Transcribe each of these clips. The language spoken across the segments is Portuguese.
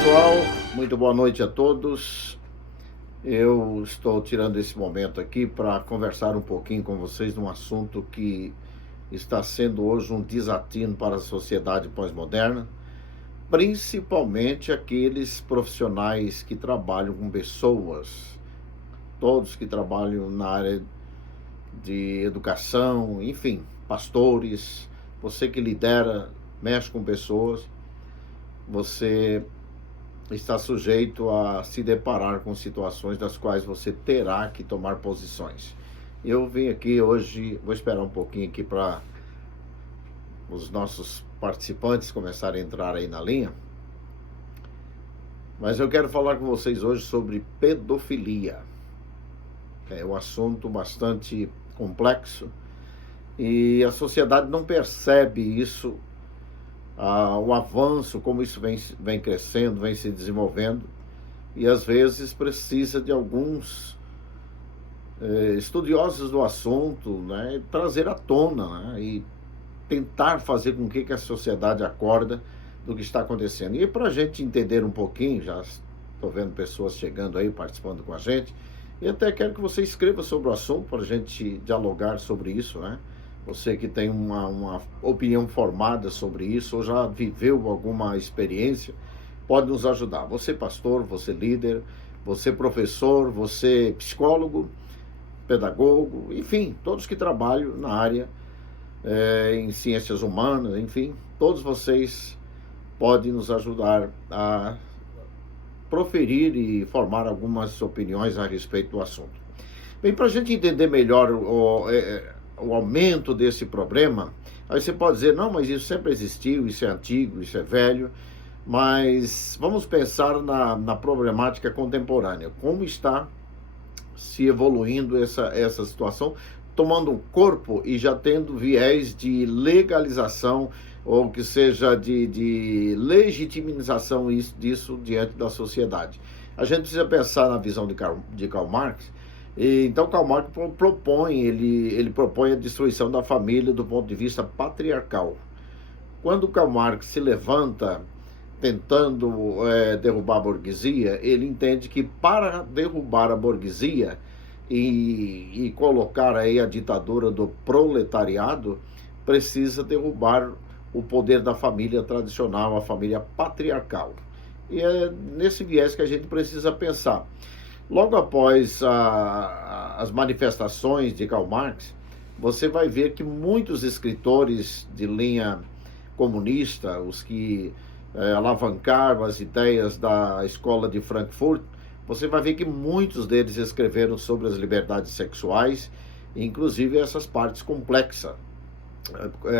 pessoal, muito boa noite a todos. Eu estou tirando esse momento aqui para conversar um pouquinho com vocês de um assunto que está sendo hoje um desatino para a sociedade pós-moderna, principalmente aqueles profissionais que trabalham com pessoas, todos que trabalham na área de educação, enfim, pastores, você que lidera, mexe com pessoas, você está sujeito a se deparar com situações das quais você terá que tomar posições. Eu vim aqui hoje, vou esperar um pouquinho aqui para os nossos participantes começarem a entrar aí na linha, mas eu quero falar com vocês hoje sobre pedofilia. É um assunto bastante complexo e a sociedade não percebe isso, o avanço, como isso vem crescendo, vem se desenvolvendo, e às vezes precisa de alguns estudiosos do assunto, né, trazer à tona, né, e tentar fazer com que a sociedade acorda do que está acontecendo. E para a gente entender um pouquinho, já estou vendo pessoas chegando aí, participando com a gente, e até quero que você escreva sobre o assunto para a gente dialogar sobre isso, né? Você que tem uma opinião formada sobre isso, ou já viveu alguma experiência, pode nos ajudar. Você pastor, você líder, você professor, você psicólogo, pedagogo, enfim, todos que trabalham na área em ciências humanas, enfim, todos vocês podem nos ajudar a proferir e formar algumas opiniões a respeito do assunto. Bem, para a gente entender melhor o aumento desse problema, aí você pode dizer, não, mas isso sempre existiu, isso é antigo, isso é velho, mas vamos pensar na problemática contemporânea, como está se evoluindo essa situação, tomando um corpo e já tendo viés de legalização, ou que seja de legitimização disso diante da sociedade. A gente precisa pensar na visão de Karl Marx. Então Karl Marx ele propõe a destruição da família do ponto de vista patriarcal. Quando Karl Marx se levanta tentando derrubar a burguesia, ele entende que para derrubar a burguesia e colocar aí a ditadura do proletariado, precisa derrubar o poder da família tradicional, a família patriarcal. E é nesse viés que a gente precisa pensar. Logo após as manifestações de Karl Marx, você vai ver que muitos escritores de linha comunista, os que alavancaram as ideias da escola de Frankfurt, você vai ver que muitos deles escreveram sobre as liberdades sexuais, inclusive essas partes complexas,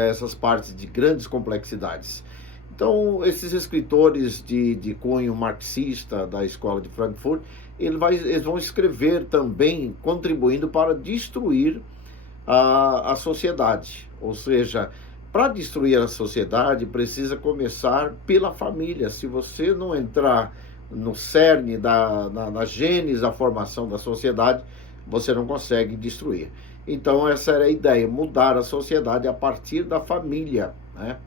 essas partes de grandes complexidades. Então, esses escritores de cunho marxista da escola de Frankfurt, eles vão escrever também contribuindo para destruir a sociedade. Ou seja, para destruir a sociedade, precisa começar pela família. Se você não entrar no cerne, na genes da formação da sociedade, você não consegue destruir. Então, essa era a ideia, mudar a sociedade a partir da família, né?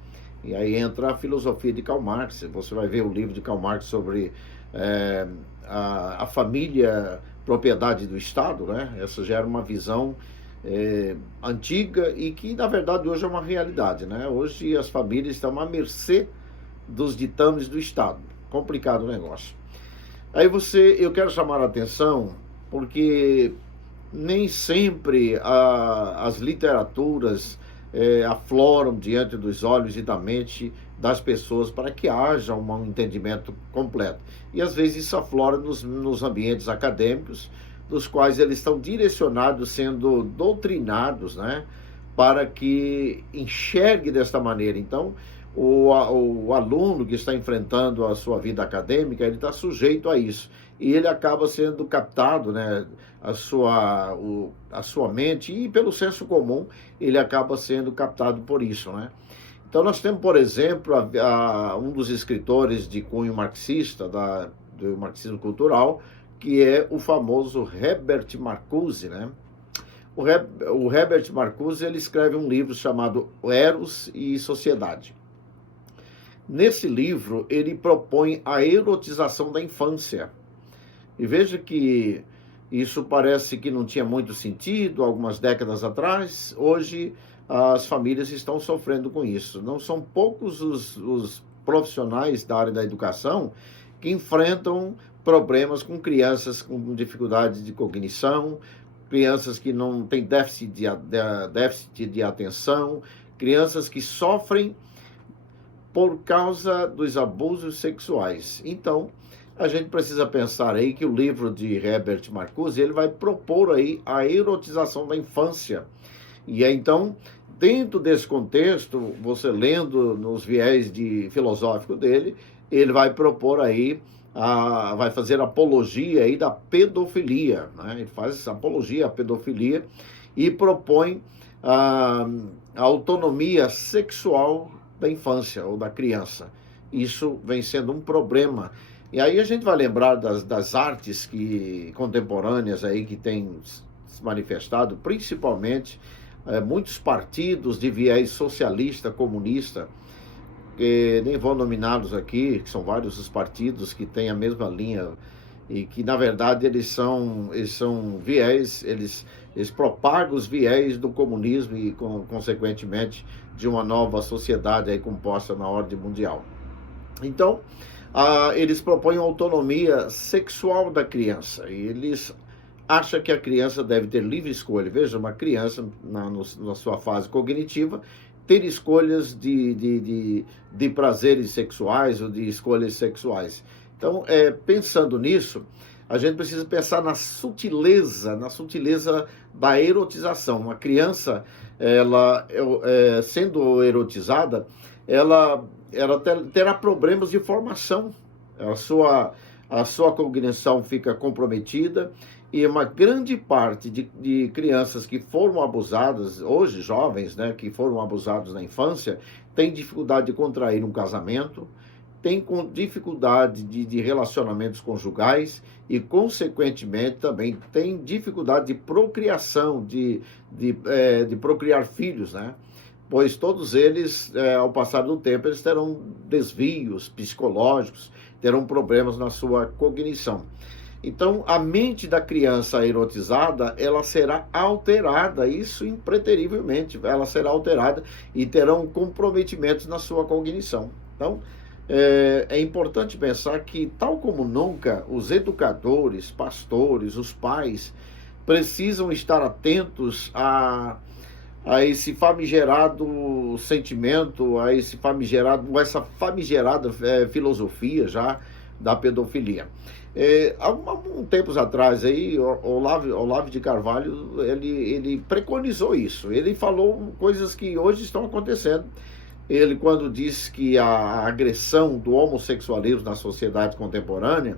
E aí entra a filosofia de Karl Marx. Você vai ver o livro de Karl Marx sobre a família, propriedade do Estado, né? Essa já era uma visão antiga e que, na verdade, hoje é uma realidade, né? Hoje as famílias estão à mercê dos ditames do Estado. Complicado o negócio. Aí eu quero chamar a atenção porque nem sempre as literaturas afloram diante dos olhos e da mente das pessoas para que haja um entendimento completo. E às vezes isso aflora nos ambientes acadêmicos, dos quais eles estão direcionados, sendo doutrinados, né, para que enxergue desta maneira. Então, o aluno que está enfrentando a sua vida acadêmica, ele está sujeito a isso. E ele acaba sendo captado, né, a sua mente, e pelo senso comum, ele acaba sendo captado por isso, né? Então nós temos, por exemplo, um dos escritores de cunho marxista, do marxismo cultural, que é o famoso Herbert Marcuse, né? O Herbert Marcuse, ele escreve um livro chamado Eros e Sociedade. Nesse livro, ele propõe a erotização da infância. E veja que isso parece que não tinha muito sentido algumas décadas atrás. Hoje, as famílias estão sofrendo com isso. Não são poucos os profissionais da área da educação que enfrentam problemas com crianças com dificuldade de cognição, crianças que não têm déficit de atenção, crianças que sofrem por causa dos abusos sexuais. Então, a gente precisa pensar aí que o livro de Herbert Marcuse, ele vai propor aí a erotização da infância. E aí, então, dentro desse contexto, você lendo nos viés filosófico dele, ele vai propor aí, vai fazer apologia aí da pedofilia, né? Ele faz apologia à pedofilia e propõe a autonomia sexual da infância ou da criança. Isso vem sendo um problema. E aí a gente vai lembrar das artes contemporâneas aí que têm se manifestado, principalmente muitos partidos de viés socialista, comunista, que nem vou nominá-los aqui, que são vários os partidos que têm a mesma linha e que, na verdade, eles são viés, eles propagam os viés do comunismo e, consequentemente, de uma nova sociedade aí composta na ordem mundial. Então, eles propõem a autonomia sexual da criança e eles acham que a criança deve ter livre escolha. Veja, uma criança, na sua fase cognitiva, ter escolhas de prazeres sexuais ou de escolhas sexuais. Então, pensando nisso, a gente precisa pensar na sutileza da erotização. Uma criança, ela sendo erotizada, ela terá problemas de formação. A sua cognição fica comprometida e uma grande parte de crianças que foram abusadas, hoje jovens, né, que foram abusados na infância, tem dificuldade de contrair um casamento, tem dificuldade de relacionamentos conjugais e, consequentemente, também tem dificuldade de procriação, de procriar filhos, né? Pois todos eles, ao passar do tempo, eles terão desvios psicológicos, terão problemas na sua cognição. Então, a mente da criança erotizada, ela será alterada, isso impreterivelmente, ela será alterada e terão comprometimentos na sua cognição. Então, é importante pensar que, tal como nunca, os educadores, pastores, os pais, precisam estar atentos a esse famigerado sentimento, essa famigerada filosofia já da pedofilia. Alguns tempos atrás aí, Olavo de Carvalho, ele preconizou isso. Ele falou coisas que hoje estão acontecendo. Ele, quando disse que a agressão do homossexualismo na sociedade contemporânea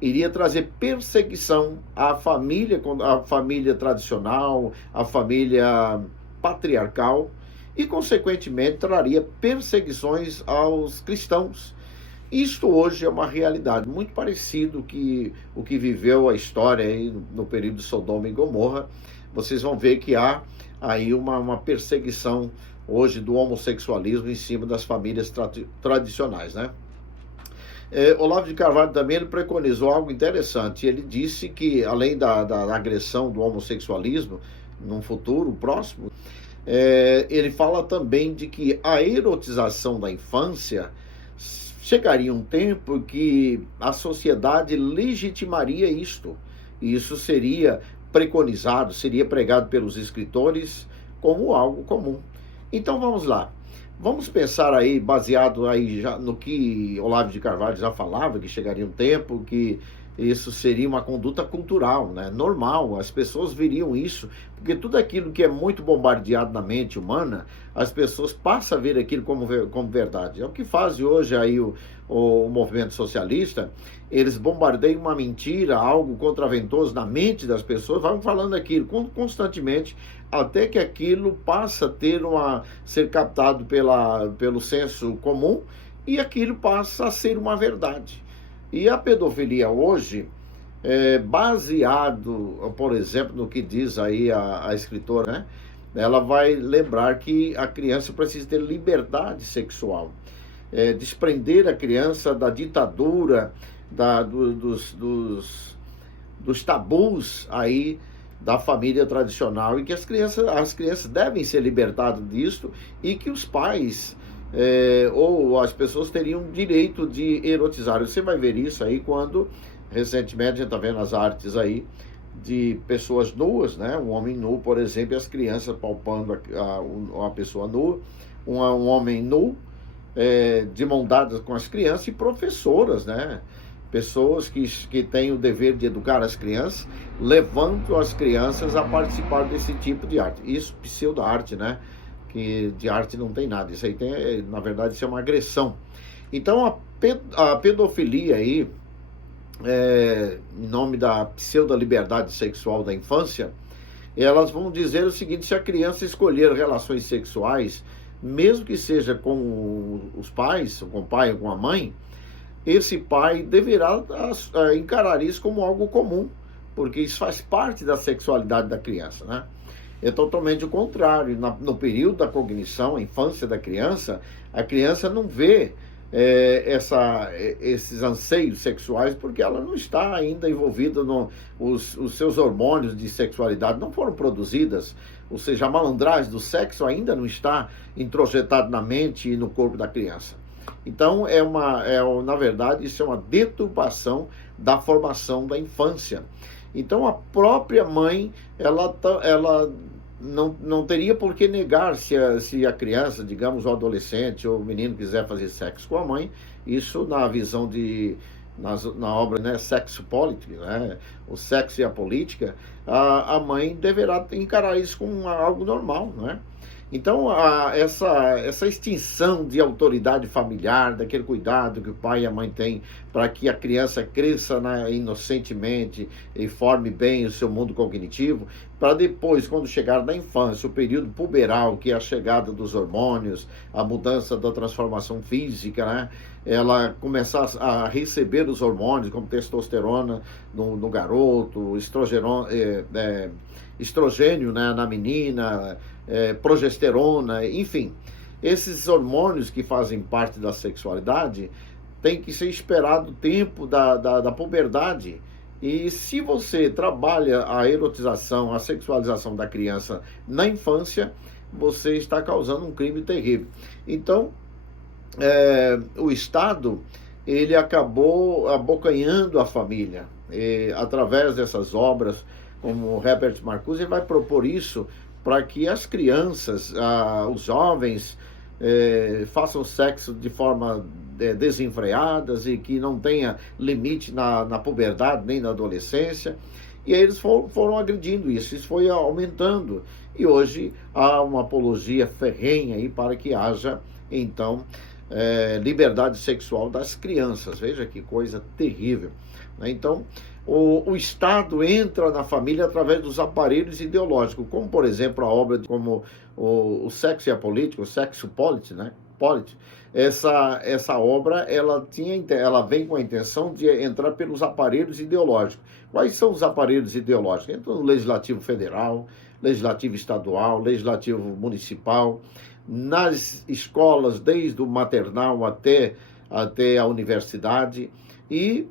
iria trazer perseguição à família tradicional, à família patriarcal, e, consequentemente, traria perseguições aos cristãos. Isto hoje é uma realidade muito parecido que o que viveu a história aí no período de Sodoma e Gomorra. Vocês vão ver que há aí uma perseguição hoje do homossexualismo em cima das famílias tradicionais, né? Olavo de Carvalho também ele preconizou algo interessante. Ele disse que, além da agressão do homossexualismo, num futuro próximo, ele fala também de que a erotização da infância chegaria um tempo que a sociedade legitimaria isto. E isso seria preconizado, seria pregado pelos escritores como algo comum. Então vamos lá. Vamos pensar aí, baseado aí já no que Olavo de Carvalho já falava, que chegaria um tempo que isso seria uma conduta cultural, né? Normal, as pessoas veriam isso, porque tudo aquilo que é muito bombardeado na mente humana, as pessoas passam a ver aquilo como verdade. É o que faz hoje aí o movimento socialista. Eles bombardeiam uma mentira, algo contraventoso na mente das pessoas, vão falando aquilo constantemente, até que aquilo passa a ser captado pelo senso comum e aquilo passa a ser uma verdade. E a pedofilia hoje, baseado, por exemplo, no que diz aí a escritora, né? Ela vai lembrar que a criança precisa ter liberdade sexual. desprender a criança da ditadura, dos tabus aí da família tradicional, e que as crianças devem ser libertadas disso, e que os pais ou as pessoas teriam direito de erotizar. Você vai ver isso aí quando, recentemente, a gente está vendo as artes aí de pessoas nuas, né? Um homem nu, por exemplo, e as crianças palpando a pessoa nua, um homem nu, de mão dada com as crianças, e professoras, né? Pessoas que têm o dever de educar as crianças, levando as crianças a participar desse tipo de arte. Isso, pseudo-arte, né? Que de arte não tem nada. Isso aí na verdade, isso é uma agressão. Então, a pedofilia aí, em nome da pseudo-liberdade sexual da infância, elas vão dizer o seguinte: se a criança escolher relações sexuais, mesmo que seja com os pais, ou com o pai ou com a mãe, esse pai deverá encarar isso como algo comum, porque isso faz parte da sexualidade da criança, né? É totalmente o contrário. No período da cognição, a infância da criança, a criança não vê esses anseios sexuais, porque ela não está ainda envolvida os seus hormônios de sexualidade não foram produzidas, ou seja, a malandragem do sexo ainda não está introjetada na mente e no corpo da criança. Então, na verdade, isso é uma deturpação da formação da infância. Então, a própria mãe, ela não teria por que negar se a criança, digamos, o adolescente ou o menino quiser fazer sexo com a mãe. Isso na visão na obra, né, Sexo Politics, né, o sexo e a política, a mãe deverá encarar isso como algo normal, né? Então, essa extinção de autoridade familiar, daquele cuidado que o pai e a mãe têm para que a criança cresça, né, inocentemente e forme bem o seu mundo cognitivo, para depois, quando chegar na infância, o período puberal, que é a chegada dos hormônios, a mudança da transformação física, né, ela começar a receber os hormônios, como testosterona no garoto, estrogênio, né, na menina, progesterona, enfim. Esses hormônios que fazem parte da sexualidade tem que ser esperado o tempo da puberdade. E se você trabalha a erotização, a sexualização da criança na infância, você está causando um crime terrível. Então, o Estado, ele acabou abocanhando a família, através dessas obras, como o Herbert Marcuse vai propor isso para que as crianças, os jovens, façam sexo de forma desenfreadas e que não tenha limite na puberdade nem na adolescência. E aí eles foram agredindo isso foi aumentando. E hoje há uma apologia ferrenha aí para que haja, então, liberdade sexual das crianças. Veja que coisa terrível, né? Então, o Estado entra na família através dos aparelhos ideológicos, como, por exemplo, a obra como o Sexo e a Política, o Sexo Politics, né? Politics. Essa obra, ela vem com a intenção de entrar pelos aparelhos ideológicos. Quais são os aparelhos ideológicos? Entra no Legislativo Federal, Legislativo Estadual, Legislativo Municipal, nas escolas, desde o maternal até a universidade, e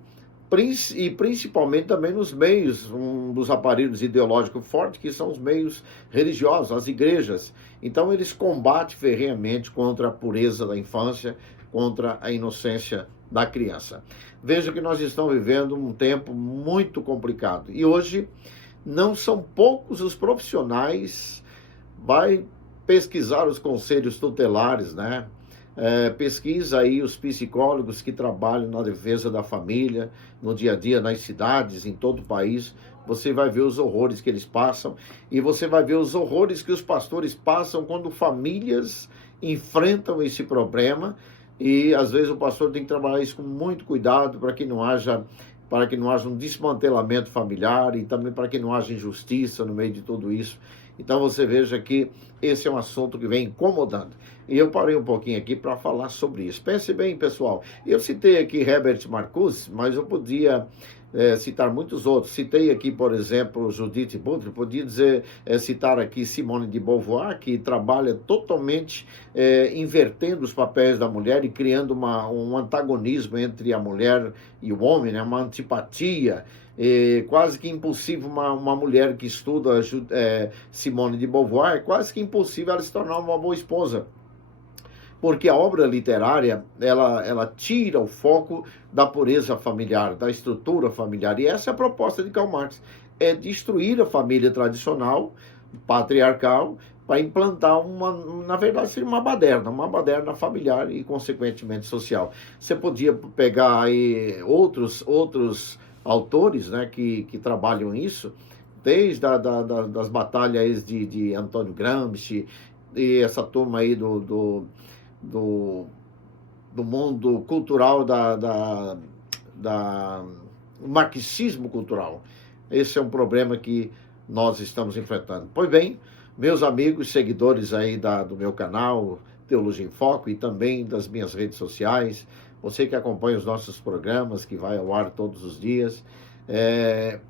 principalmente também nos meios, dos aparelhos ideológicos fortes, que são os meios religiosos, as igrejas. Então, eles combatem ferrenhamente contra a pureza da infância, contra a inocência da criança. Veja que nós estamos vivendo um tempo muito complicado. E hoje, não são poucos os profissionais, vai pesquisar os conselhos tutelares, né? Pesquisa aí os psicólogos que trabalham na defesa da família, no dia a dia, nas cidades, em todo o país. Você vai ver os horrores que eles passam, e você vai ver os horrores que os pastores passam quando famílias enfrentam esse problema, e às vezes o pastor tem que trabalhar isso com muito cuidado para que não haja um desmantelamento familiar, e também para que não haja injustiça no meio de tudo isso. Então você veja que esse é um assunto que vem incomodando. E eu parei um pouquinho aqui para falar sobre isso. Pense bem, pessoal. Eu citei aqui Herbert Marcuse, mas eu podia citar muitos outros. Citei aqui, por exemplo, Judith Butler, podia citar aqui Simone de Beauvoir, que trabalha totalmente invertendo os papéis da mulher e criando um antagonismo entre a mulher e o homem, né? Uma antipatia. Quase que impossível uma mulher que estuda Simone de Beauvoir, é quase que impossível ela se tornar uma boa esposa, porque a obra literária, ela tira o foco da pureza familiar, da estrutura familiar, e essa é a proposta de Karl Marx, é destruir a família tradicional, patriarcal, para implantar na verdade, seria uma baderna familiar e, consequentemente, social. Você podia pegar aí outros autores, né, que trabalham isso, desde das batalhas de Antônio Gramsci, e essa turma aí do mundo cultural, do marxismo cultural. Esse é um problema que nós estamos enfrentando. Pois bem, meus amigos, seguidores aí do meu canal, Teologia em Foco, e também das minhas redes sociais, você que acompanha os nossos programas, que vai ao ar todos os dias,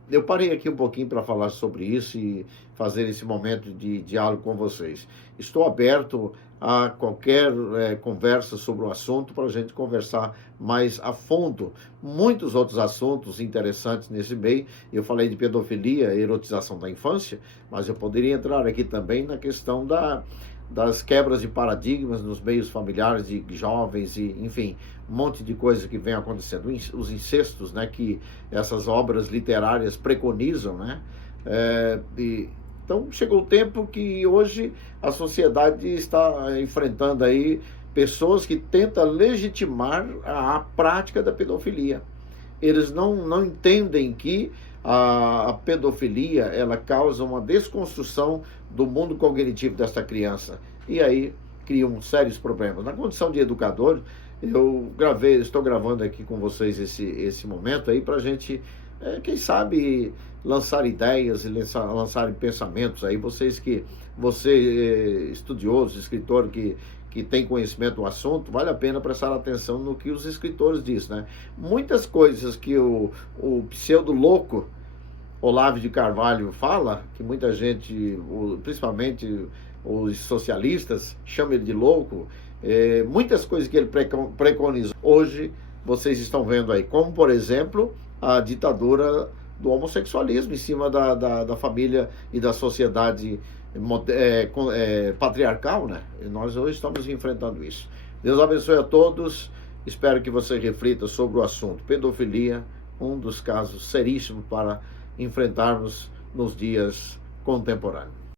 eu parei aqui um pouquinho para falar sobre isso e fazer esse momento de diálogo com vocês. Estou aberto a qualquer conversa sobre o assunto, para a gente conversar mais a fundo. Muitos outros assuntos interessantes nesse meio. Eu falei de pedofilia, erotização da infância, mas eu poderia entrar aqui também na questão das quebras de paradigmas nos meios familiares de jovens, e enfim, um monte de coisas que vem acontecendo. Os incestos, né, que essas obras literárias preconizam, né? Então chegou o tempo que hoje a sociedade está enfrentando aí pessoas que tentam legitimar a prática da pedofilia. Eles não entendem que a pedofilia, ela causa uma desconstrução do mundo cognitivo dessa criança. E aí criam sérios problemas. Na condição de educador, estou gravando aqui com vocês esse momento aí para a gente, quem sabe, lançar ideias e lançar pensamentos aí. Você estudioso, escritor que tem conhecimento do assunto, vale a pena prestar atenção no que os escritores dizem, né? Muitas coisas que o pseudo-louco Olavo de Carvalho fala, que muita gente, principalmente os socialistas, chamam ele de louco, muitas coisas que ele preconizou, hoje vocês estão vendo aí, como, por exemplo, a ditadura do homossexualismo em cima da família e da sociedade patriarcal, né? E nós hoje estamos enfrentando isso. Deus abençoe a todos. Espero que você reflita sobre o assunto. Pedofilia, um dos casos seríssimos para enfrentarmos nos dias contemporâneos.